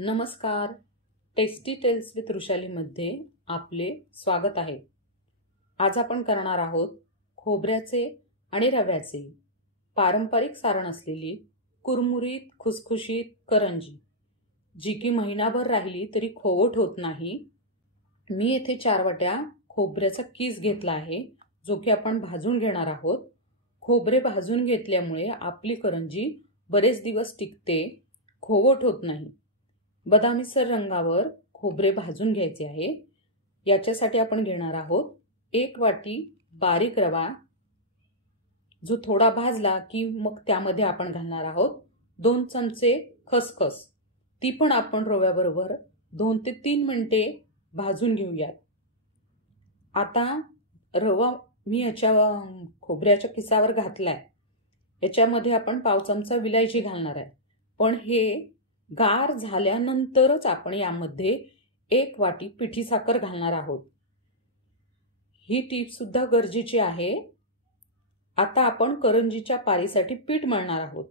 नमस्कार. Tasty tails with वृषालीमध्ये आपले स्वागत आहे. आज आपण करणार आहोत खोबऱ्याचे आणि रव्याचे पारंपरिक सारण असलेली कुरमुरीत खुसखुशीत करंजी, जी की महिनाभर राहिली तरी खोवट होत नाही. मी येथे 4 वाट्या खोबऱ्याचा कीस घेतला आहे, जो की आपण भाजून घेणार आहोत. खोबरे भाजून घेतल्यामुळे आपली करंजी बरेच दिवस टिकते, खोवट होत नाही. बदामीसर रंगावर खोबरे भाजून घ्यायचे आहे. याच्यासाठी आपण घेणार आहोत 1 वाटी बारीक रवा, जो थोडा भाजला की मग त्यामध्ये आपण घालणार आहोत 2 चमचे खसखस. ती पण आपण रव्याबरोबर 2 ते 3 मिनिटे भाजून घेऊयात. आता रवा मी याच्या खोबऱ्याच्या किसावर घातलाय. याच्यामध्ये आपण पाव चमचा विलायची घालणार आहे, पण हे गार झाल्यानंतरच आपण यामध्ये 1 वाटी पिठी साखर घालणार आहोत. ही टीप सुद्धा गरजेची आहे. आता आपण करंजीच्या पारीसाठी पीठ मळणार आहोत.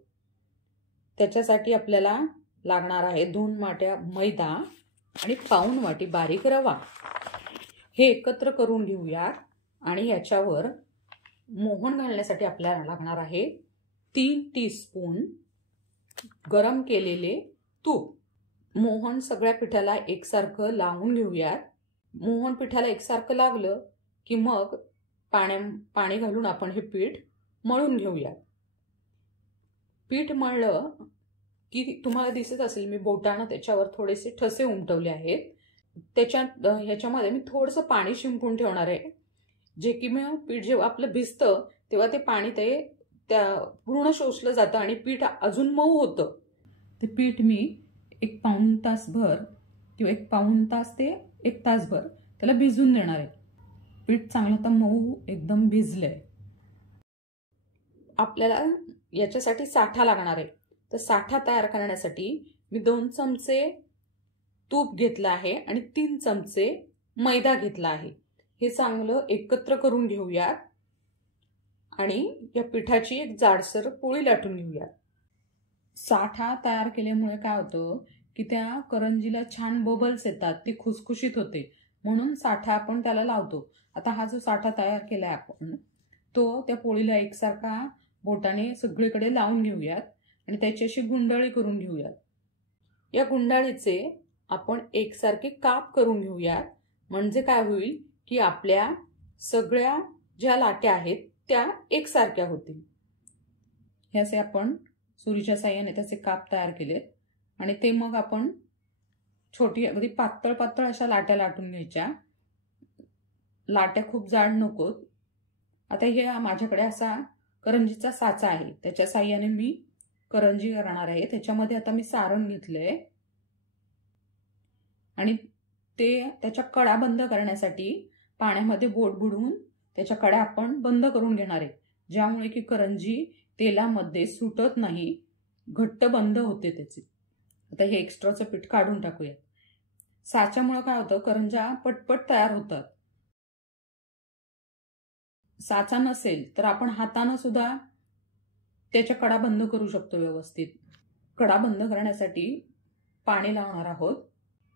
त्याच्यासाठी आपल्याला लागणार आहे 2 वाट्या मैदा आणि पाऊण वाटी बारीक रवा. हे एकत्र करून घेऊया आणि याच्यावर मोहन घालण्यासाठी आपल्याला लागणार आहे 3 टीस्पून गरम केलेले तूप. मोहन सगळ्या पिठाला एकसारखं लावून घेऊयात. मोहन पिठाला एकसारखं लागलं की मग पाणी घालून आपण हे पीठ मळून घेऊया. पीठ मळलं की तुम्हाला दिसत असेल मी बोटानं त्याच्यावर थोडेसे ठसे उमटवले आहेत. ह्याच्यामध्ये मी थोडंसं पाणी शिंपून ठेवणार आहे, जे की मी पीठ जेव्हा आपलं भिजतं तेव्हा ते पाणी त्या पूर्ण शोषलं जातं आणि पीठ अजून मऊ होतं. ते पीठ मी 1 पाऊण तासभर किंवा 1 पाऊण तास ते 1 तासभर त्याला भिजून देणार आहे. पीठ चांगलं आता मऊ एकदम भिजलंय. आपल्याला याच्यासाठी साठा लागणार आहे. तर साठा तयार करण्यासाठी मी 2 चमचे तूप घेतलं आहे आणि 3 चमचे मैदा घेतला आहे. हे चांगलं एकत्र करून घेऊयात आणि या पिठाची एक जाडसर पोळी लाटून घेऊयात. साठा तयार केल्यामुळे काय होतं की त्या करंजीला छान बबल्स येतात, ती खुसखुशीत होते, म्हणून साठा आपण त्याला लावतो. आता हा जो साठा तयार केलाय आपण तो त्या पोळीला एकसारखा बोटाने सगळीकडे लावून घेऊयात आणि त्याची अशी गुंडाळी करून घेऊयात. या गुंडाळीचे आपण एकसारखे काप करून घेऊयात. म्हणजे काय होईल की आपल्या सगळ्या ज्या लाट्या आहेत त्या एकसारख्या होतील. हे असे आपण सुरीच्या साहाय्याने त्याचे काप तयार केलेत आणि ते मग आपण छोटी अगदी पातळ पातळ अशा लाट्या लाटून घ्यायच्या. लाट्या खूप जाड नकोत. आता हे माझ्याकडे असा करंजीचा साचा आहे, त्याच्या साहाय्याने मी करंजी करणार आहे. त्याच्यामध्ये आता मी सारण घेतलंय आणि त्याच्या कडा बंद करण्यासाठी पाण्यामध्ये बोट बुडवून त्याच्या कडा आपण बंद करून घेणार आहे, ज्यामुळे की करंजी तेलामध्ये सुटत नाही, घट्ट बंद होते त्याची. आता हे एक्स्ट्राचं पीठ काढून टाकूया. साच्यामुळे काय होतं, करंजा पटपट तयार होतात. साचा नसेल तर आपण हाताने सुद्धा त्याच्या कडा बंद करू शकतो व्यवस्थित. कडा बंद करण्यासाठी पाणी लावणार आहोत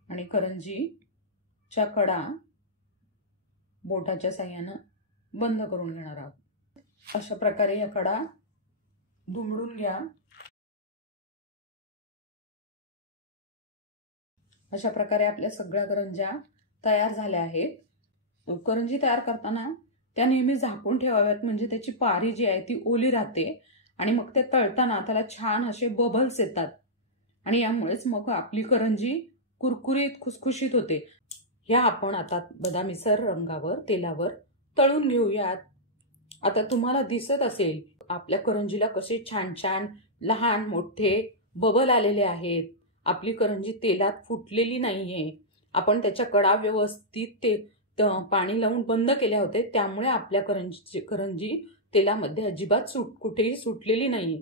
आणि करंजीच्या कडा बोटाच्या साहाय्याने बंद करून घेणार आहोत. अशा प्रकारे या कडा दुमडून घ्या. अशा प्रकारे आपल्या सगळ्या करंज्या तयार झाल्या आहेत. करंजी तयार करताना त्या नेहमी झाकून ठेवाव्यात, म्हणजे त्याची पारी जी आहे ती ओली राहते आणि मग ते तळताना त्याला छान असे बबल्स येतात आणि यामुळेच मग आपली करंजी कुरकुरीत खुसखुशीत होते. ह्या आपण आता बदामीसर रंगावर तेलावर तळून घेऊयात. आता तुम्हाला दिसत असेल आपल्या करंजीला कसे छान छान लहान मोठे बबल आलेले आहेत. आपली करंजी तेलात फुटलेली नाहीये. आपण त्याच्या कडा व्यवस्थित पाणी लावून बंद केल्या होते, त्यामुळे आपल्या करंजी तेलामध्ये अजिबात कुठेही सुटलेली नाहीये.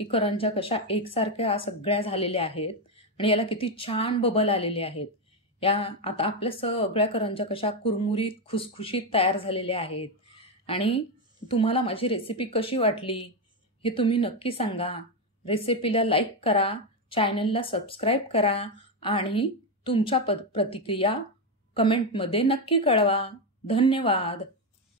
की करंज्या कशा एकसारख्या सगळ्या झालेल्या आहेत आणि याला किती छान बबल आलेले आहेत. आता आपल्या सगळ्या करंज्या कशा कुरमुरीत खुसखुशीत तयार झालेल्या आहेत. आणि तुम्हाला माझी रेसिपी कशी वाटली हे तुम्ही नक्की सांगा. रेसिपीला लाईक करा, चॅनलला सबस्क्राईब करा आणि तुमच्या प्रतिक्रिया कमेंटमध्ये नक्की कळवा. धन्यवाद.